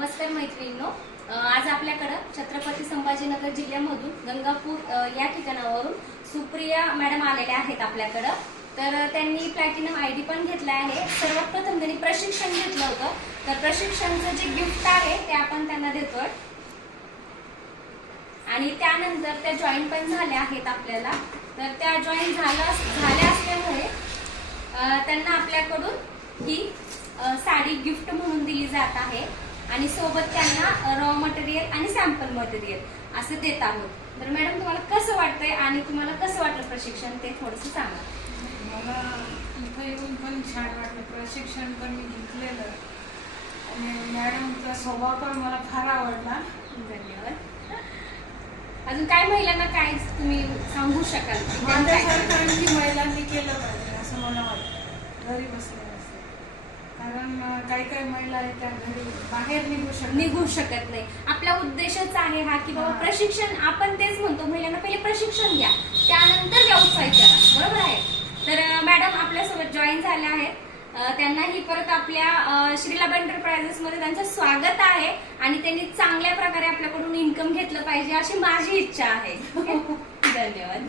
नमस्कार मैत्रिणींनो. आज आपल्याकडं छत्रपती संभाजीनगर जिल्ह्यामधून गंगापूर या ठिकाणावरून सुप्रिया मॅडम आलेल्या आहेत आपल्याकडं. तर त्यांनी प्लॅटिनम आय डी पण घेतला आहे. सर्वप्रथम त्यांनी प्रशिक्षण घेतलं होतं. तर प्रशिक्षणचं जे गिफ्ट आहे ते आपण त्यांना देतोय. आणि त्यानंतर त्या जॉईन पण झाल्या आहेत आपल्याला. तर त्या जॉईन झाल्या झाल्या असल्यामुळे त्यांना आपल्याकडून ही साडी गिफ्ट म्हणून दिली जात आहे. आणि सोबत त्यांना रॉ मटेरियल आणि सॅम्पल मटेरियल असं देत आहोत. तर मॅडम तुम्हाला कसं वाटतंय आणि तुम्हाला कसं वाटलं प्रशिक्षण? ते थोडंसं सांगा. मला इथं येऊन पण छान वाटलं. प्रशिक्षण पण मी घेतलेलं. आणि मॅडमचा स्वभाव पण मला फार आवडला. धन्यवाद. अजून काय महिलांना काय तुम्ही सांगू शकाल? की त्यांनी काय? महिलांनी केलं पाहिजे असं मला वाटतं. घरी बसल्या बसल्या कारण काही काही महिला आहेत त्या घरी बाहेर निघू शकत निघू शकत नाही. आपला उद्देशच आहे हा की बाबा. प्रशिक्षण आपण तेच म्हणतो महिलांना पहिले प्रशिक्षण घ्या त्यानंतर व्यवसाय करा. बरोबर आहे? तर मॅडम आपल्यासोबत जॉईन झाल्या आहेत. त्यांनाही परत आपल्या श्रीलाभ एंटरप्राइजेस मध्ये त्यांचं स्वागत आहे आणि त्यांनी चांगल्या प्रकारे आपल्याकडून इन्कम घेतलं पाहिजे अशी माझी इच्छा आहे. धन्यवाद.